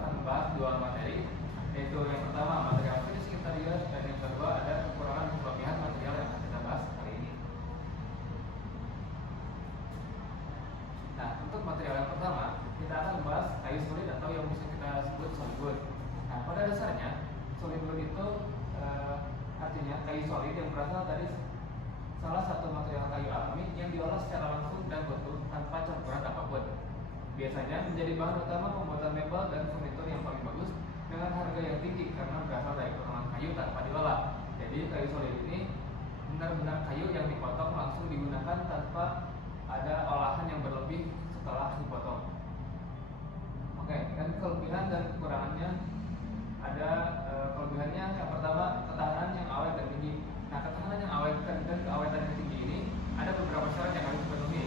akan membahas dua materi, yaitu yang pertama material finishing interior dan yang kedua ada kekurangan dan kelebihan material yang akan kita bahas kali ini. Nah, untuk material yang pertama kita akan membahas kayu solid atau yang bisa kita sebut solid wood. Nah, pada dasarnya solid wood itu artinya kayu solid yang berasal dari salah satu material kayu alami yang diolah secara langsung dan betul tanpa campuran apapun. Biasanya menjadi bahan utama pembuatan mebel dan furnitur yang paling bagus dengan harga yang tinggi karena berasal dari potongan kayu tanpa diolah. Jadi kayu solid ini benar-benar kayu yang dipotong langsung digunakan tanpa ada olahan yang berlebih setelah dipotong. Oke, dan kelebihan dan kekurangannya ada. Kelebihannya yang pertama ketahanan yang awet dan tinggi. Nah, ketahanan yang awet dan keawetan yang tinggi ini ada beberapa syarat yang harus dipenuhi.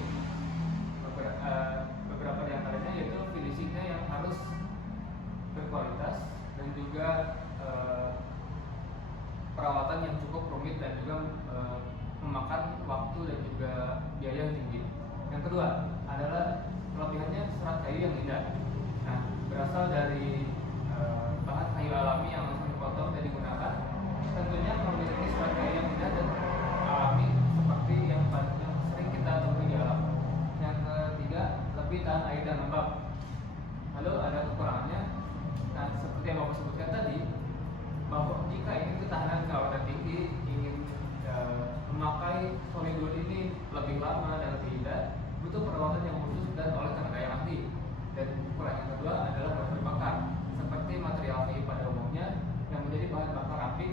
Beberapa di antaranya yaitu finishingnya yang harus berkualitas dan juga perawatan yang cukup rumit dan juga memakan waktu dan juga biaya yang tinggi. Yang kedua adalah kelebihannya serat kayu yang indah. Nah, berasal dari bahan kayu alami yang langsung dipotong dan digunakan, tentunya memiliki serat kayu yang indah dan alami seperti yang sering kita temui di alam. Yang ketiga, lebih tahan air dan lembab. Lalu ada kekurangannya. Nah, seperti yang Bapak sebutkan tadi, bahwa jika ingin ketahanan keawetan tinggi, ingin memakai solid wood ini lebih lama dan lebih indah, butuh perawatan yang khusus dan oleh tenaga yang ahli. Dan ukuran yang kedua adalah bahan terbakar, seperti material kayu pada umumnya yang menjadi bahan bakar api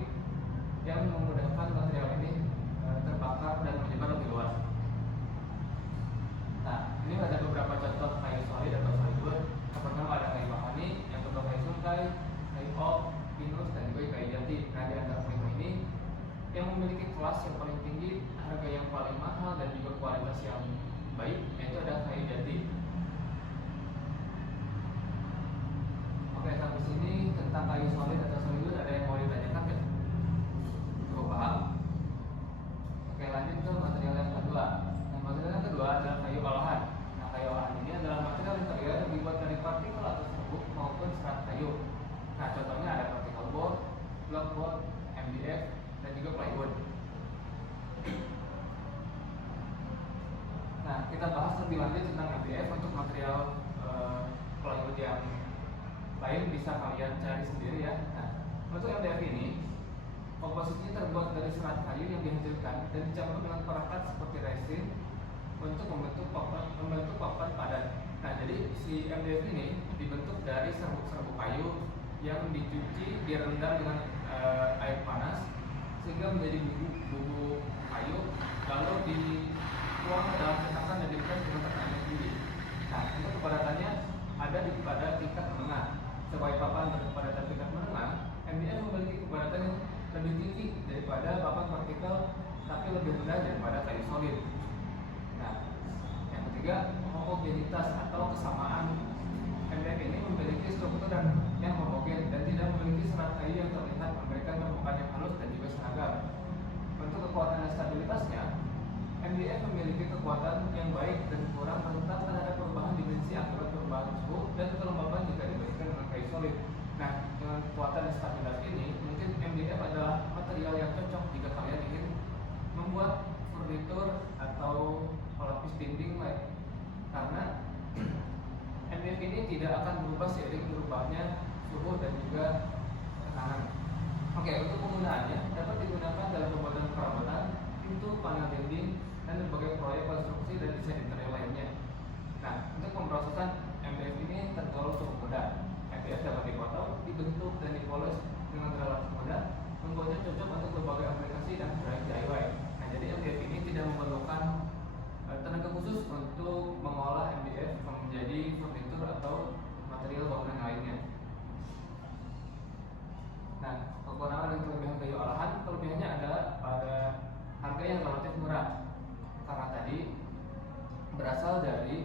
yang memudahkan material ini terbakar dan menyebar lebih luas. Nah, ini ada beberapa contoh kayu solid atau solid wood. Yang pertama ada kayu mahoni, yang kedua kayu sungkai, kayu oak, pinus, dan juga kayu jati. Nah, di antara kelima ini yang memiliki kelas yang paling tinggi, harga yang paling mahal, dan juga kualitas yang baik, yaitu ada kayu jati. Oke, sampai sini tentang kayu solid atau solid wood ada yang mau ditanyakan nggak? Cukup paham? Oke, lanjut ke material yang kedua. Nah, material yang kedua adalah kayu olahan. Nah, kayu olahan ini adalah material interior yang dibuat dari partikel atau serbuk maupun serat kayu. Nah, contohnya ada particle board, block board, MDF, dan juga plywood. Nah, kita bahas lebih lanjut tentang MDF. Untuk material plywood yang lain bisa kalian cari sendiri ya. Nah, untuk MDF ini komposisinya terbuat dari serat kayu yang dihancurkan dan dicampur dengan perekat seperti resin untuk membentuk papan padat. Nah, jadi si MDF ini dibentuk dari serbuk-serbuk kayu yang dicuci, direndam dengan air panas sehingga menjadi bubuk kayu, lalu dituang ke dalam cetakan dan diberikan dengan tekanan yang tinggi. Nah, untuk kepadatannya ada pada tingkat menengah. Sebagai papan berkepadatan tingkat menengah, MDF memiliki kepadatan yang lebih tinggi daripada papan partikel, tapi lebih rendah daripada kayu solid. Nah, yang ketiga, homogenitas atau kesamaan. MDF ini memiliki struktur yang homogen dan tidak memiliki serat kayu yang terlihat, memberikan permukaan yang halus dan juga seragam. Untuk kekuatan dan stabilitasnya, MDF memiliki kekuatan yang baik dan kurang rentan terhadap perubahan dimensi akibat perubahan suhu dan kelembaban jika dibandingkan dengan kayu solid. Nah, dengan kekuatan dan stabilitas ini, mungkin MDF adalah material yang cocok jika kalian ingin membuat furnitur atau pelapis dinding lain, karena MDF ini tidak akan berubah seiring berubahnya suhu dan juga tekanan. Oke, untuk penggunaannya dapat digunakan dalam pembuatan perabotan, pintu, panel dinding, dan berbagai proyek konstruksi dan desain interior lainnya. Nah, untuk pemrosesan MDF ini tergolong cukup mudah. MDF dapat dipotong, dibentuk, dan dipoles dengan relatif mudah, membuatnya cocok untuk berbagai aplikasi dan proyek DIY. Nah, jadi MDF ini tidak memerlukan tenaga khusus untuk mengolah MDF menjadi furnitur atau material bangunan lainnya. Nah, kekurangan dan kelebihan kayu olahan, kelebihannya adalah pada harga yang relatif murah, karena tadi berasal dari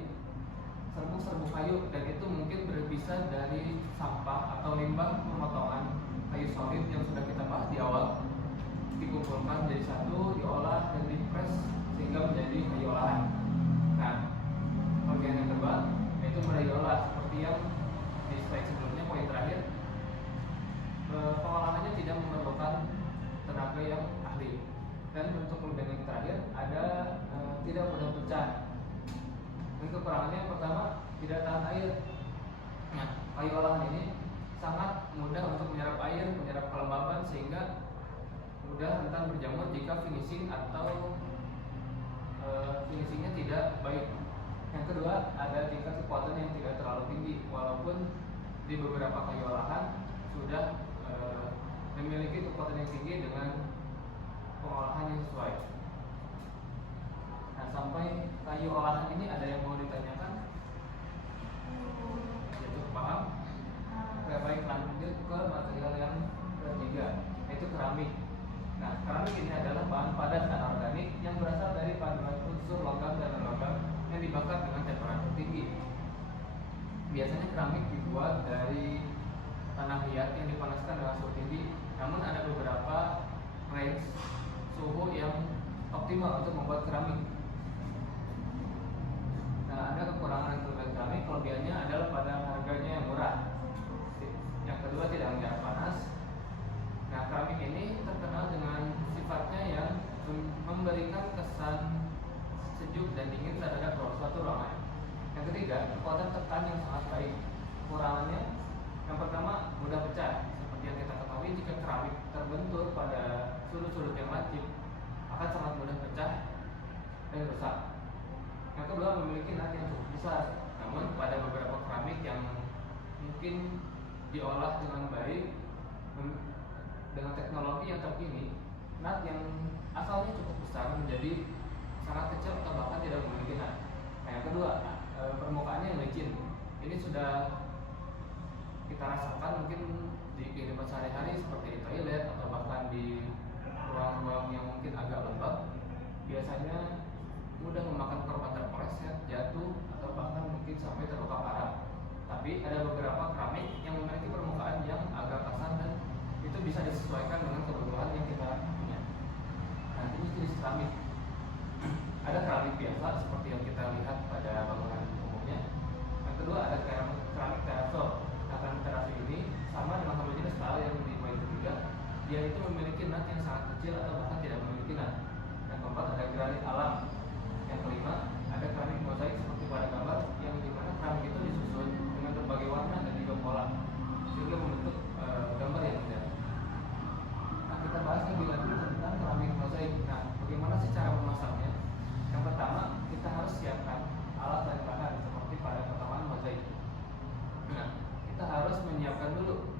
serbuk-serbuk kayu dan itu mungkin berpisah dari sampah atau limbah pemotongan kayu solid yang sudah kita bahas di awal, dikumpulkan menjadi satu, diolah dan dipres sehingga menjadi kayu olahan. Nah, bagian yang kedua yaitu mudah diolah, seperti yang di slide sebelumnya poin Dan untuk kelebihan yang terakhir ada tidak mudah pecah. Dan kekurangannya yang pertama tidak tahan air. Nah, kayu olahan ini sangat mudah untuk menyerap air, menyerap kelembaban sehingga mudah rentan berjamur jika finishing atau finishingnya tidak baik. Yang kedua ada tingkat kekuatan yang tidak terlalu tinggi, walaupun di beberapa kayu olahan sudah memiliki kekuatan yang tinggi dengan pengolahan yang sesuai. Nah, sampai kayu olahan ini ada yang mau ditanyakan? Ya, cukup paham? Oke, baik, lanjut ke material yang ketiga, yaitu keramik. Nah, keramik ini adalah bahan padat anorganik yang berasal dari paduan unsur logam dan non-logam yang dibakar dengan temperatur tinggi. Biasanya keramik dibuat dari tanah liat yang dipanaskan dengan suhu tinggi. Namun ada beberapa range suhu yang optimal untuk membuat keramik. Nah, ada kekurangan yang terkait keramik. Kelebihannya adalah pada harganya yang murah. Yang kedua, tidak menyerap panas. Nah, keramik ini terkenal dengan sifatnya yang memberikan kesan sejuk dan dingin terhadap suatu ruangan. Yang ketiga, kekuatan tekan yang sangat baik. Kekurangannya, yang pertama, mudah pecah. Seperti yang kita ketahui, jika keramik terbentur pada sudut-sudut yang lancip, akan sangat mudah pecah dan rusak. Yang kedua, memiliki nat yang cukup besar. Namun pada beberapa keramik yang mungkin diolah dengan baik dengan teknologi yang terkini, nat yang asalnya cukup besar menjadi sangat kecil atau bahkan tidak memiliki nat. Nah, yang kedua, permukaannya yang licin. Ini sudah kita rasakan mungkin di kehidupan sehari-hari seperti di toilet atau bahkan di ruang-ruang yang mungkin agak lembab. Biasanya mudah memakan korban terpeleset, jatuh, atau bahkan mungkin sampai terluka parah. Tapi ada beberapa keramik yang memiliki permukaan yang agak kasar dan itu bisa disesuaikan dengan kebutuhan yang kita punya. Nah, ini jenis keramik. Ada keramik biasa seperti yang kita lihat pada bangunan umumnya. Yang kedua ada keramik terrazzo. Nah, keramik terrazzo ini sama dengan homogeneous style yang di poin ketiga. Dia itu memiliki nat yang sangat kecil atau bahkan tidak memiliki nat. Yang keempat ada granit alam. Yang kelima ada keramik mozaik seperti pada gambar yang dimana keramik itu disusun dengan berbagai warna dan juga pola sehingga membentuk gambar yang indah. Nah, kita bahas lebih lanjut tentang keramik mozaik. Nah, bagaimana sih cara memasangnya? Yang pertama, kita harus siapkan alat dan bahan seperti pada pertemuan mozaik. Nah, kita harus menyiapkan dulu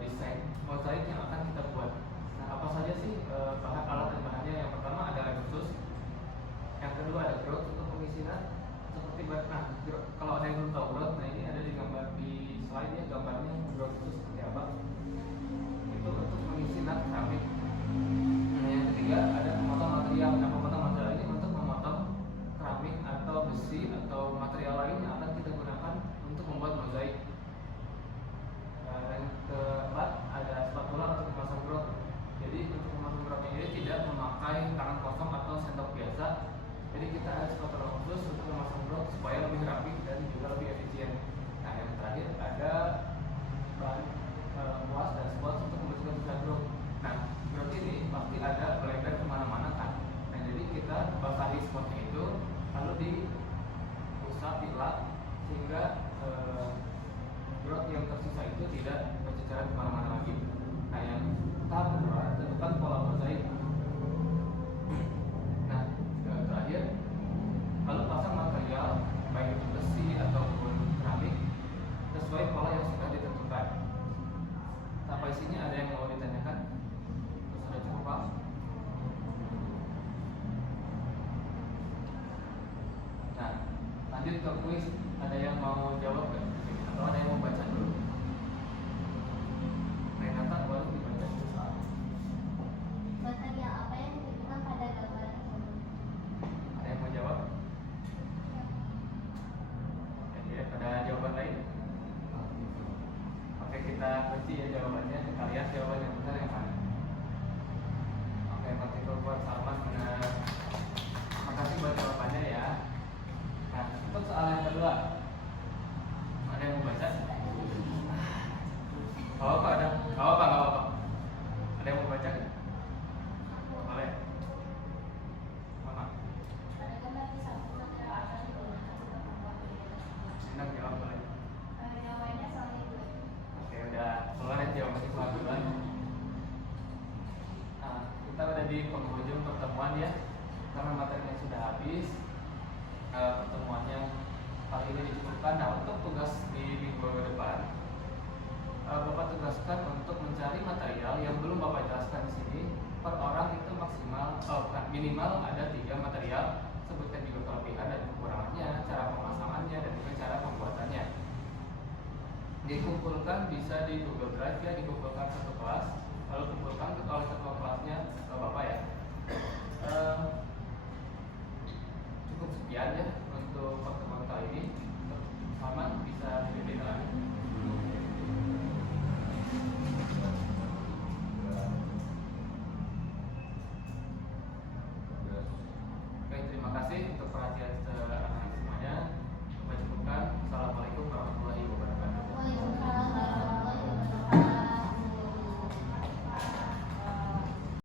desain mozaik yang akan kita buat. Nah, apa saja sih bahan alat dan bahannya? Yang pertama ada lem khusus. Yang kedua ada grout untuk pengisi nat seperti nah, kalau ada yang belum tahu grout, nah ini ada di gambar di slide ya, gambarnya grout itu seperti apa. Itu untuk mengisi nat keramik. Nah, yang ketiga ada pemotong material. Nah, pemotong material ini untuk memotong keramik atau besi atau material lain yang akan kita gunakan untuk membuat mozaik. Dan keempat ada spatula untuk memasang grout. Jadi untuk memasang grout ini tidak memakai tangan kosong atau sendok biasa. Jadi kita ada spatula khusus untuk memasang grout supaya lebih rapi dan juga lebih efisien. Nah, yang terakhir ada bahan kuas dan spot untuk membersihkan sisa grout. Nah, grout ini pasti ada blender kemana-mana kan. Nah, jadi kita basahi spotnya itu lalu diusap, dilap sehingga grout yang tersisa itu tidak berceceran kemana-mana lagi. Nah, yang tahap kedua tentukan pola mozaik. Nah, terakhir lalu pasang material baik itu besi ataupun keramik sesuai pola yang sudah ditentukan. Sampai sini ada yang mau ditanyakan? Sudah cukup, Pak? Nah, lanjut ke kuis. Ada yang mau jawab nggak? Atau ada yang mau baca dulu? Renata baru dibaca dulu. Material apa yang dibutuhkan pada gambar tersebut? Ada yang mau jawab? Ya, ada jawaban lain? Oke, kita kunci ya jawabannya. Kita lihat jawaban yang benar yang mana. Oke, partikel buat Salman benar. Makasih buat jawabannya ya. Nah, untuk soal yang kedua, ada yang mau baca? Gak apa-apa. Ada yang mau baca? Boleh. di penghujung pertemuan ya, karena materinya sudah habis. Pertemuannya kali ini dicukupkan. Nah, untuk tugas di minggu depan, Bapak tugaskan untuk mencari material yang belum Bapak jelaskan di sini. Per orang itu minimal ada 3 material. Sebutkan juga kelebihan dan kekurangannya, cara pemasangannya, dan juga cara pembuatannya. Dikumpulkan bisa di Google Drive ya, dikumpulkan satu kelas, lalu kumpulkan oleh ketua kelasnya ke Bapak ya. Cukup sekian ya.